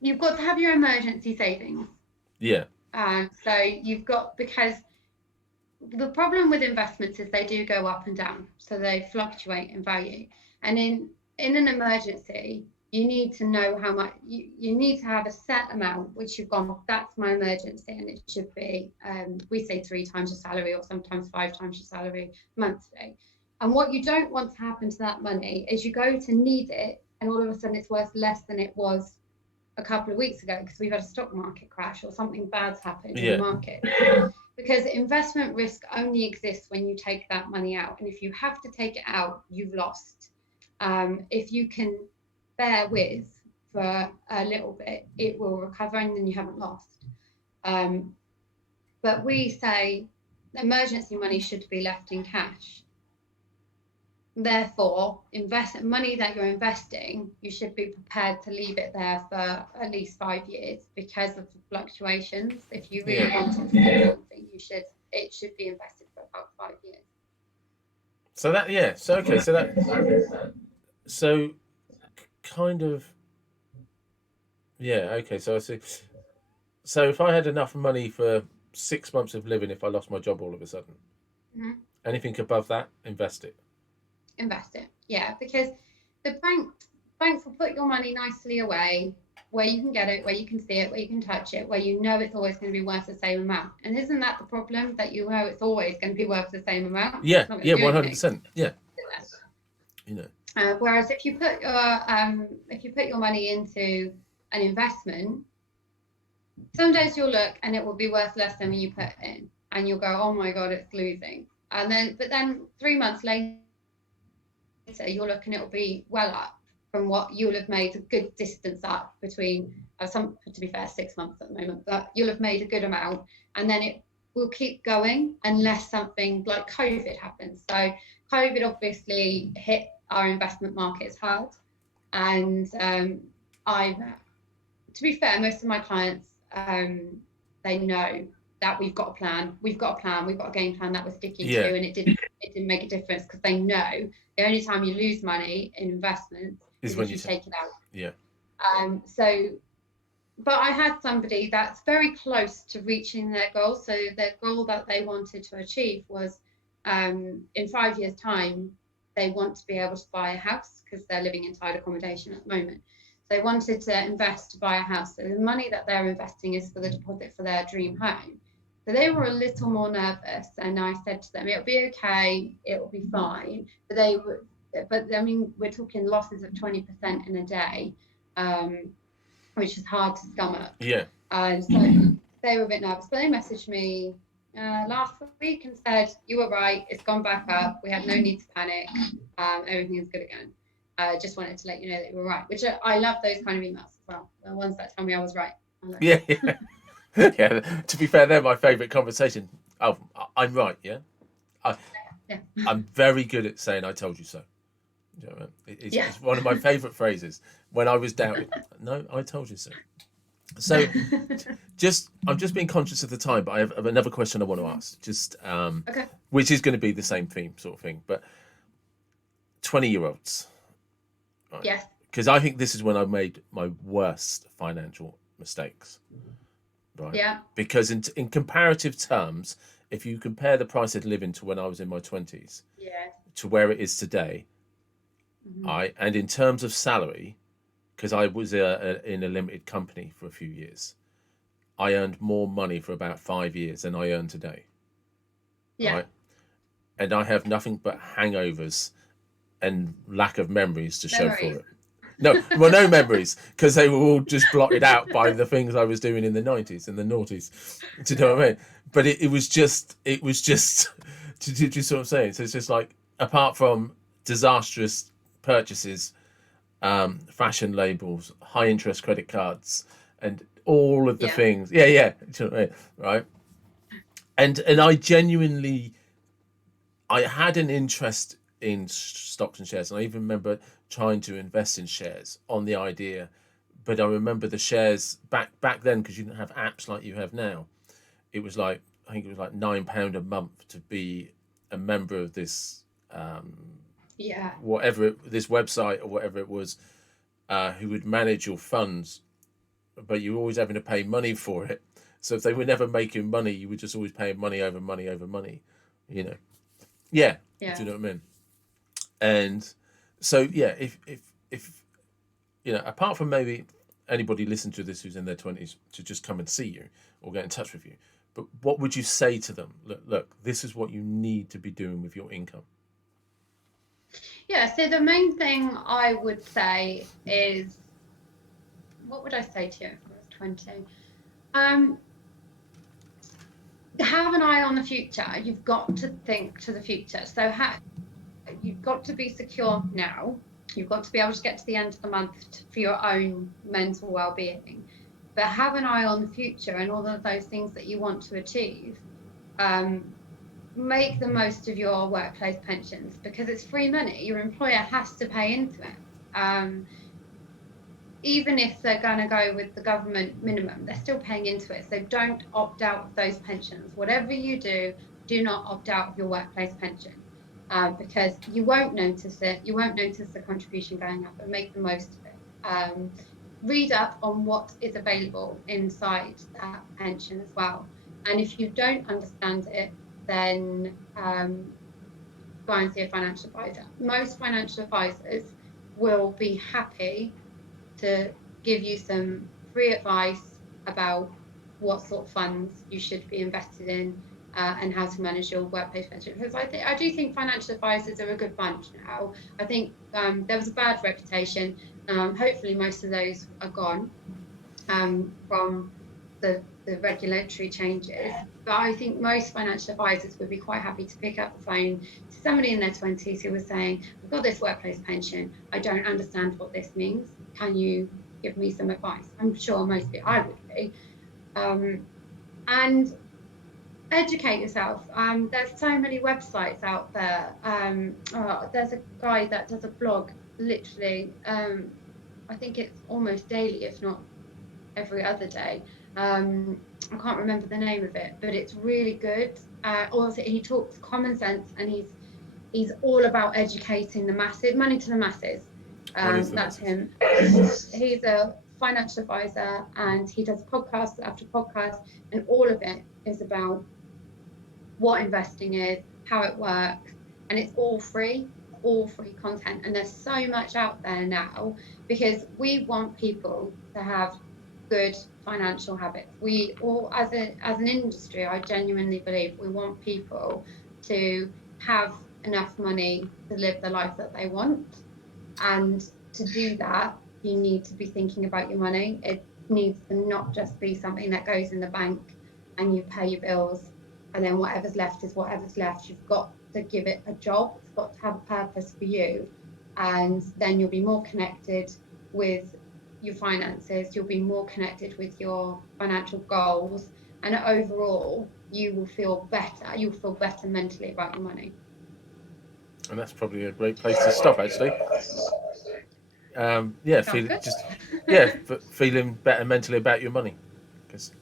you've got to have your emergency savings. Yeah, So you've got, because the problem with investments is they do go up and down, so they fluctuate in value. And in an emergency, you need to know how much you need to have a set amount which you've gone, that's my emergency, and it should be we say 3 times your salary or sometimes 5 times your salary monthly. And what you don't want to happen to that money is you go to need it and all of a sudden it's worth less than it was a couple of weeks ago because we've had a stock market crash or something bad's happened in the yeah, market. Because investment risk only exists when you take that money out. And if you have to take it out, you've lost. If you can bear with for a little bit, it will recover and then you haven't lost. Um, but we say emergency money should be left in cash. Therefore, invest money that you're investing, you should be prepared to leave it there for at least 5 years because of the fluctuations. If you really yeah. wanted to do something, it should be invested for about 5 years. So that, yeah. So okay. So kind of, yeah. Okay. So I see. So if I had enough money for 6 months of living, if I lost my job all of a sudden, Mhm. anything above that, invest it. Invest it, yeah, because the banks will put your money nicely away where you can get it, where you can see it, where you can touch it, where you know it's always going to be worth the same amount. And isn't that the problem, that you know it's always going to be worth the same amount? Yeah, It's not going yeah, to do one hundred anything. percent. Yeah, you know. Whereas if you put your money into an investment, some days you'll look and it will be worth less than when you put in, and you'll go, oh my god, it's losing. And then 3 months later you'll look and it'll be well up from what you'll have made a good distance up between some, to be fair, 6 months at the moment, but you'll have made a good amount, and then it will keep going unless something like COVID happens. So COVID obviously hit our investment markets hard, and I've, to be fair, most of my clients, they know that we've got a game plan that we're sticking to, Yeah, and it didn't make a difference because they know the only time you lose money in investments is is when if you you say, take it out. yeah, So, but I had somebody that's very close to reaching their goal. So their goal that they wanted to achieve was in 5 years' time they want to be able to buy a house because they're living in tied accommodation at the moment. They wanted to invest to buy a house. So the money that they're investing is for the deposit for their dream home. So they were a little more nervous, and I said to them, it'll be okay, it'll be fine. But I mean, we're talking losses of 20% in a day, which is hard to stomach. Yeah. So they were a bit nervous, but they messaged me last week and said, you were right, it's gone back up. We had no need to panic. Everything is good again. Just wanted to let you know that you were right, which I love those kind of emails as well. The ones that tell me I was right. Yeah. Yeah. To be fair, they're my favourite conversation. Oh, I'm right. Yeah. I'm very good at saying I told you so. You know, it's one of my favourite phrases. When I was doubting, no, I told you so. So, I'm just being conscious of the time, but I have another question I want to ask. Okay. Which is going to be the same theme sort of thing, but 20-year-olds. Right? Yes. Because I think this is when I made my worst financial mistakes. Right. Yeah. Because in comparative terms, if you compare the price of living to when I was in my 20s, to where it is today, and in terms of salary, because I was in a limited company for a few years, I earned more money for about 5 years than I earn today. Yeah. Right? And I have nothing but hangovers and lack of memories to show for it. No memories, because they were all just blotted out by the things I was doing in the 90s and the noughties. Do you know what I mean? But it was just, do you see what I'm saying? So it's just like, apart from disastrous purchases, fashion labels, high interest credit cards, and all of the things. Yeah. Do you know what I mean? Right. And I had an interest in stocks and shares, and I even remember trying to invest in shares on the idea, but I remember the shares back then, because you didn't have apps like you have now. It was like, I think it was like £9 a month to be a member of this this website or whatever it was, who would manage your funds, but you were always having to pay money for it. So if they were never making money, you were just always paying money over money over money, you know. Yeah. Do you know what I mean? And so if you know, apart from maybe anybody listening to this who's in their 20s to just come and see you or get in touch with you, but what would you say to them? Look, this is what you need to be doing with your income. Yeah, so the main thing I would say is, what would I say to you if I was 20? Have an eye on the future. You've got to think to the future. So you've got to be secure now. You've got to be able to get to the end of the month for your own mental well-being. But have an eye on the future and all of those things that you want to achieve. Make the most of your workplace pensions, because it's free money. Your employer has to pay into it. Even if they're going to go with the government minimum, they're still paying into it. So don't opt out of those pensions. Whatever you do not opt out of your workplace pension, because you won't notice it. You won't notice the contribution going up, and make the most of it. Read up on what is available inside that pension as well. And if you don't understand it, then go and see a financial advisor. Most financial advisors will be happy to give you some free advice about what sort of funds you should be invested in, and how to manage your workplace pension. Because I do think financial advisors are a good bunch now. I think there was a bad reputation. Hopefully most of those are gone from the regulatory changes. But I think most financial advisors would be quite happy to pick up the phone to somebody in their 20s who was saying, I've got this workplace pension, I don't understand what this means. Can you give me some advice? I'm sure mostly I would be. And educate yourself. There's so many websites out there. There's a guy that does a blog, literally, I think it's almost daily, if not every other day. I can't remember the name of it, but it's really good. Also, he talks common sense, and he's all about educating the masses, money to the masses. That's him. He's a financial advisor, and he does podcast after podcast, and all of it is about what investing is, how it works, and it's all free. all free content, and there's so much out there now because we want people to have good financial habits. We all, as an industry, I genuinely believe we want people to have enough money to live the life that they want. And to do that, you need to be thinking about your money. It needs to not just be something that goes in the bank and you pay your bills and then whatever's left is whatever's left. You've got to give it a job. It's got to have a purpose for you. And then you'll be more connected with your finances. You'll be more connected with your financial goals. And overall, you will feel better. You'll feel better mentally about your money. And that's probably a great place to stop, actually. Yeah, feeling better mentally about your money, because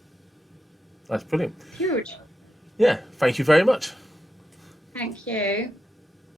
that's brilliant. Huge. Yeah, thank you very much. Thank you.